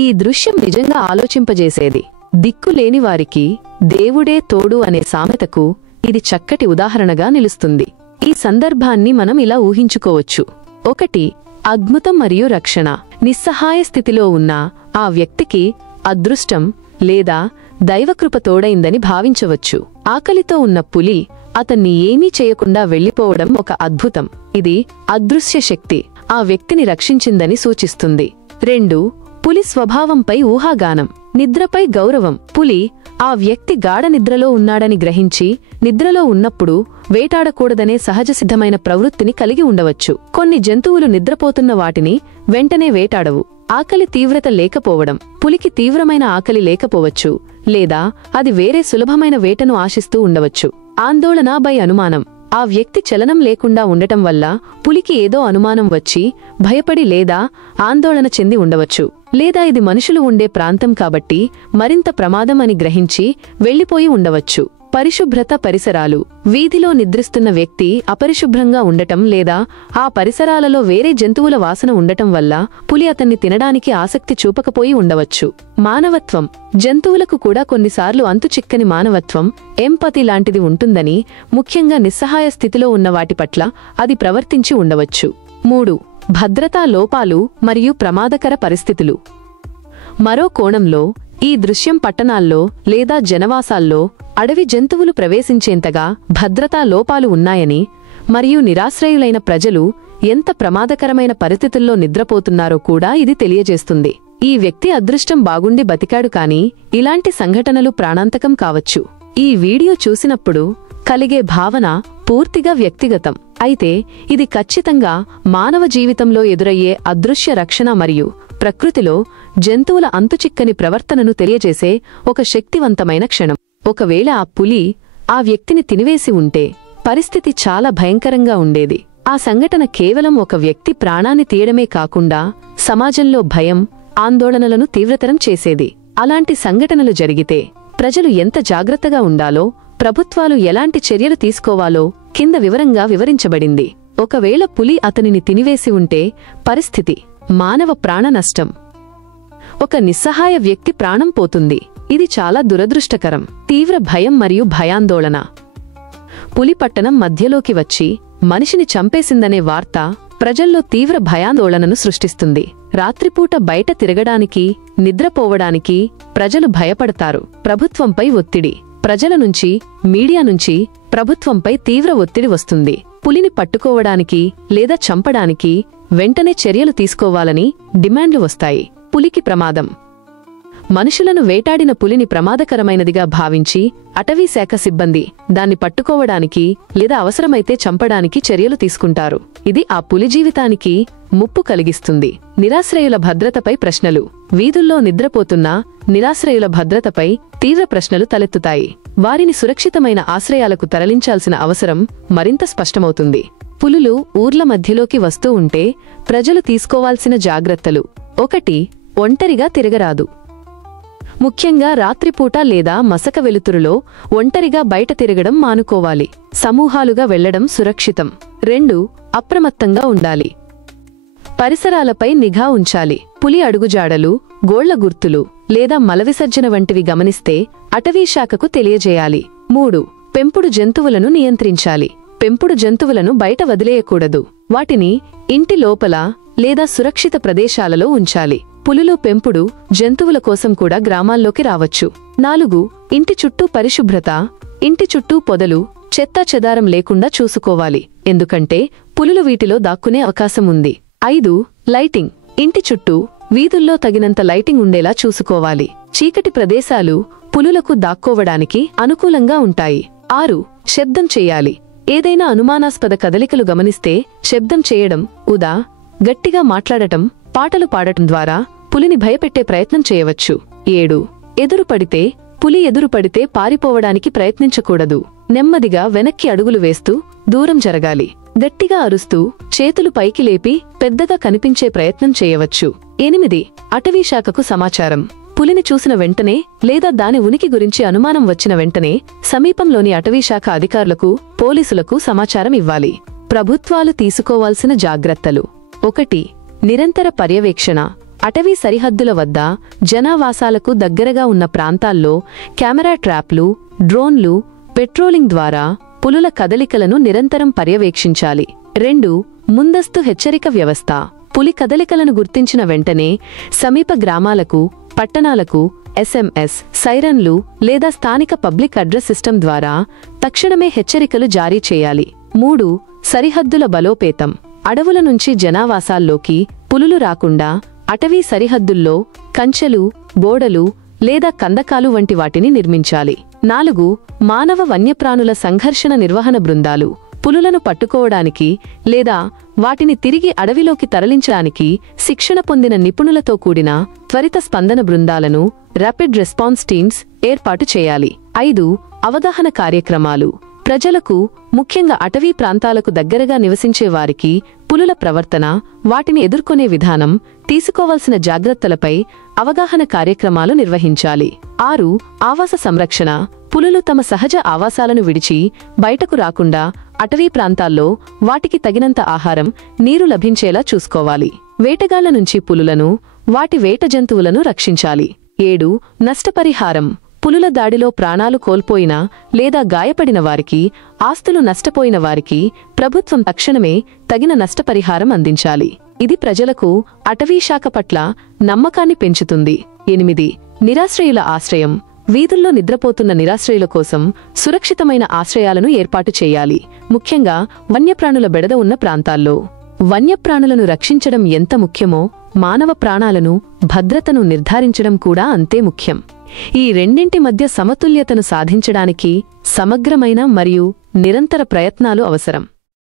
ఈ దృశ్యం నిజంగా ఆలోచింపజేసేది. దిక్కులేని వారికి దేవుడే తోడు అనే సామెతకు ఇది చక్కటి ఉదాహరణగా నిలుస్తుంది. ఈ సందర్భాన్ని మనం ఇలా ఊహించుకోవచ్చు. 1. అద్భుతం మరియు రక్షణ. నిస్సహాయ స్థితిలో ఉన్న ఆ వ్యక్తికి అదృష్టం లేదా దైవకృప తోడైందని భావించవచ్చు. ఆకలితో ఉన్న పులి అతన్ని ఏమీ చేయకుండా వెళ్లిపోవడం ఒక అద్భుతం. ఇది అదృశ్య శక్తి ఆ వ్యక్తిని రక్షించిందని సూచిస్తుంది. 2. పులి స్వభావంపై ఊహాగానం. నిద్రపై గౌరవం. పులి ఆ వ్యక్తి గాఢ నిద్రలో ఉన్నాడని గ్రహించి నిద్రలో ఉన్నప్పుడు వేటాడకూడదనే సహజసిద్ధమైన ప్రవృత్తిని కలిగి ఉండవచ్చు. కొన్ని జంతువులు నిద్రపోతున్న వాటిని వెంటనే వేటాడవు. ఆకలి తీవ్రత లేకపోవడం. పులికి తీవ్రమైన ఆకలి లేకపోవచ్చు, లేదా అది వేరే సులభమైన వేటను ఆశిస్తూ ఉండవచ్చు. ఆందోళన బై అనుమానం. ఆ వ్యక్తి చలనం లేకుండా ఉండటం వల్ల పులికి ఏదో అనుమానం వచ్చి భయపడి లేదా ఆందోళన చెంది ఉండవచ్చు. లేదా ఇది మనుషులు ఉండే ప్రాంతం కాబట్టి మరింత ప్రమాదం అని గ్రహించి వెళ్లిపోయి ఉండవచ్చు. పరిశుభ్రత. పరిసరాలు. వీధిలో నిద్రిస్తున్న వ్యక్తి అపరిశుభ్రంగా ఉండటం లేదా ఆ పరిసరాలలో వేరే జంతువుల వాసన ఉండటం వల్ల పులి అతన్ని తినడానికి ఆసక్తి చూపకపోయి ఉండవచ్చు. మానవత్వం. జంతువులకు కూడా కొన్నిసార్లు అంతుచిక్కని మానవత్వం, ఎంపతి లాంటిది ఉంటుందని, ముఖ్యంగా నిస్సహాయ స్థితిలో ఉన్న వాటి పట్ల అది ప్రవర్తించి ఉండవచ్చు. 3. భద్రతా లోపాలు మరియు ప్రమాదకర పరిస్థితులు. మరో కోణంలో ఈ దృశ్యం పట్టణాల్లో లేదా జనవాసాల్లో అడవి జంతువులు ప్రవేశించేంతగా భద్రతా లోపాలు ఉన్నాయని మరియు నిరాశ్రయులైన ప్రజలు ఎంత ప్రమాదకరమైన పరిస్థితుల్లో నిద్రపోతున్నారో కూడా ఇది తెలియజేస్తుంది. ఈ వ్యక్తి అదృష్టం బాగుండి బతికాడు కానీ ఇలాంటి సంఘటనలు ప్రాణాంతకం కావచ్చు. ఈ వీడియో చూసినప్పుడు కలిగే భావన పూర్తిగా వ్యక్తిగతం. అయితే ఇది ఖచ్చితంగా మానవ జీవితంలో ఎదురయ్యే అదృశ్య రక్షణ మరియు ప్రకృతిలో జంతువుల అంతుచిక్కని ప్రవర్తనను తెలియజేసే ఒక శక్తివంతమైన క్షణం. ఒకవేళ ఆ పులి ఆ వ్యక్తిని తినివేసి ఉంటే పరిస్థితి చాలా భయంకరంగా ఉండేది. ఆ సంఘటన కేవలం ఒక వ్యక్తి ప్రాణాన్ని తీయడమే కాకుండా సమాజంలో భయం, ఆందోళనలను తీవ్రతరం చేసేది. అలాంటి సంఘటనలు జరిగితే ప్రజలు ఎంత జాగ్రత్తగా ఉండాలో, ప్రభుత్వాలు ఎలాంటి చర్యలు తీసుకోవాలో కింద వివరంగా వివరించబడింది. ఒకవేళ పులి అతనిని తినివేసి ఉంటే పరిస్థితి మానవ ప్రాణ నష్టం. ఒక నిస్సహాయ వ్యక్తి ప్రాణం పోతుంది. ఇది చాలా దురదృష్టకరం. తీవ్ర భయం మరియు భయాందోళన. పులి పట్టణం మధ్యలోకి వచ్చి మనిషిని చంపేసిందనే వార్త ప్రజల్లో తీవ్ర భయాందోళనను సృష్టిస్తుంది. రాత్రిపూట బయట తిరగడానికి, నిద్రపోవడానికి ప్రజలు భయపడతారు. ప్రభుత్వంపై ఒత్తిడి. ప్రజల నుంచి, మీడియా నుంచి ప్రభుత్వంపై తీవ్ర ఒత్తిడి వస్తుంది. పులిని పట్టుకోవడానికి లేదా చంపడానికి వెంటనే చర్యలు తీసుకోవాలని డిమాండ్లు వస్తాయి. పులికి ప్రమాదం. మనుషులను వేటాడిన పులిని ప్రమాదకరమైనదిగా భావించి అటవీశాఖ సిబ్బంది దాన్ని పట్టుకోవడానికి లేదా అవసరమైతే చంపడానికి చర్యలు తీసుకుంటారు. ఇది ఆ పులి జీవితానికి ముప్పు కలిగిస్తుంది. నిరాశ్రయుల భద్రతపై ప్రశ్నలు. వీధుల్లో నిద్రపోతున్న నిరాశ్రయుల భద్రతపై తీవ్ర ప్రశ్నలు తలెత్తుతాయి. వారిని సురక్షితమైన ఆశ్రయాలకు తరలించాల్సిన అవసరం మరింత స్పష్టమవుతుంది. పులులు ఊర్ల మధ్యలోకి వస్తూ ఉంటే ప్రజలు తీసుకోవాల్సిన జాగ్రత్తలు. 1. ఒంటరిగా తిరగరాదు. ముఖ్యంగా రాత్రిపూట లేదా మసక వెలుతురులో ఒంటరిగా బయట తిరగడం మానుకోవాలి. సమూహాలుగా వెళ్లడం సురక్షితం. 2. అప్రమత్తంగా ఉండాలి. పరిసరాలపై నిఘా ఉంచాలి. పులి అడుగుజాడలు, గోళ్ల గుర్తులు లేదా మలవిసర్జన వంటివి గమనిస్తే అటవీశాఖకు తెలియజేయాలి. 3. పెంపుడు జంతువులను నియంత్రించాలి. పెంపుడు జంతువులను బయట వదిలేయకూడదు. వాటిని ఇంటి లోపల లేదా సురక్షిత ప్రదేశాలలో ఉంచాలి. పులులు పెంపుడు జంతువుల కోసం కూడా గ్రామాల్లోకి రావచ్చు. 4. ఇంటి చుట్టూ పరిశుభ్రత. ఇంటి చుట్టూ పొదలు, చెత్తా చెదారం లేకుండా చూసుకోవాలి. ఎందుకంటే పులులు వీటిలో దాక్కునే అవకాశం ఉంది. 5. లైటింగ్. ఇంటి చుట్టూ, వీధుల్లో తగినంత లైటింగ్ ఉండేలా చూసుకోవాలి. చీకటి ప్రదేశాలు పులులకు దాక్కోవడానికి అనుకూలంగా ఉంటాయి. 6. శబ్దం చెయ్యాలి. ఏదైనా అనుమానాస్పద కదలికలు గమనిస్తే శబ్దం చేయడం, గట్టిగా మాట్లాడటం, పాటలు పాడటం ద్వారా పులిని భయపెట్టే ప్రయత్నం చేయవచ్చు. 7 ఎదురుపడితే పులి ఎదురుపడితే పారిపోవడానికి ప్రయత్నించకూడదు. నెమ్మదిగా వెనక్కి అడుగులు వేస్తూ దూరం జరగాలి. గట్టిగా అరుస్తూ చేతులు పైకి లేపి పెద్దగా కనిపించే ప్రయత్నం చేయవచ్చు. 8 అటవీశాఖకు సమాచారం. పులిని చూసిన వెంటనే లేదా దాని ఉనికి గురించి అనుమానం వచ్చిన వెంటనే సమీపంలోని అటవీశాఖ అధికారులకు, పోలీసులకు సమాచారం ఇవ్వాలి. ప్రభుత్వాలు తీసుకోవాల్సిన జాగ్రత్తలు. 1 నిరంతర పర్యవేక్షణ. అటవీ సరిహద్దుల వద్ద, జనావాసాలకు దగ్గరగా ఉన్న ప్రాంతాల్లో కెమెరా ట్రాప్లు, డ్రోన్లు, పెట్రోలింగ్ ద్వారా పులుల కదలికలను నిరంతరం పర్యవేక్షించాలి. 2 ముందస్తు హెచ్చరిక వ్యవస్థ. పులి కదలికలను గుర్తించిన వెంటనే సమీప గ్రామాలకు, పట్టణాలకు SMS, సైరన్లు లేదా స్థానిక పబ్లిక్ అడ్రస్ సిస్టమ్ ద్వారా తక్షణమే హెచ్చరికలు జారీ చేయాలి. 3 సరిహద్దుల బలోపేతం. అడవుల నుంచి జనావాసాల్లోకి పులులు రాకుండా అటవీ సరిహద్దుల్లో కంచెలు, గోడలు లేదా కందకాలు వంటి వాటిని నిర్మించాలి. 4 మానవ వన్యప్రాణుల సంఘర్షణ నిర్వహణ బృందాలు. పులులను పట్టుకోవడానికి లేదా వాటిని తిరిగి అడవిలోకి తరలించడానికి శిక్షణ పొందిన నిపుణులతో కూడిన త్వరిత స్పందన బృందాలను, ర్యాపిడ్ రెస్పాన్స్ టీమ్స్ ఏర్పాటు చేయాలి. 5 అవగాహన కార్యక్రమాలు. ప్రజలకు, ముఖ్యంగా అటవీ ప్రాంతాలకు దగ్గరగా నివసించే వారికి పులుల ప్రవర్తన, వాటిని ఎదుర్కొనే విధానం, తీసుకోవాల్సిన జాగ్రత్తలపై అవగాహన కార్యక్రమాలు నిర్వహించాలి. 6 ఆవాస సంరక్షణ. పులులు తమ సహజ ఆవాసాలను విడిచి బయటకు రాకుండా అటవీ ప్రాంతాల్లో వాటికి తగినంత ఆహారం, నీరు లభించేలా చూసుకోవాలి. వేటగాళ్ల నుంచి పులులను, వాటి వేట జంతువులను రక్షించాలి. 7 నష్టపరిహారం. పులుల దాడిలో ప్రాణాలు కోల్పోయిన లేదా గాయపడిన వారికి, ఆస్తులు నష్టపోయిన వారికి ప్రభుత్వం తక్షణమే తగిన నష్టపరిహారం అందించాలి. ఇది ప్రజలకు అటవీశాఖ పట్ల నమ్మకాన్ని పెంచుతుంది. 8 నిరాశ్రయుల ఆశ్రయం. వీధుల్లో నిద్రపోతున్న నిరాశ్రయుల కోసం సురక్షితమైన ఆశ్రయాలను ఏర్పాటు చేయాలి, ముఖ్యంగా వన్యప్రాణుల బెడద ఉన్న ప్రాంతాల్లో. వన్యప్రాణులను రక్షించడం ఎంత ముఖ్యమో మానవ ప్రాణాలను, భద్రతను నిర్ధారించడం కూడా అంతే ముఖ్యం. ఈ రెండింటి మధ్య సమతుల్యతను సాధించడానికి సమగ్రమైన మరియు నిరంతర ప్రయత్నాలు అవసరం.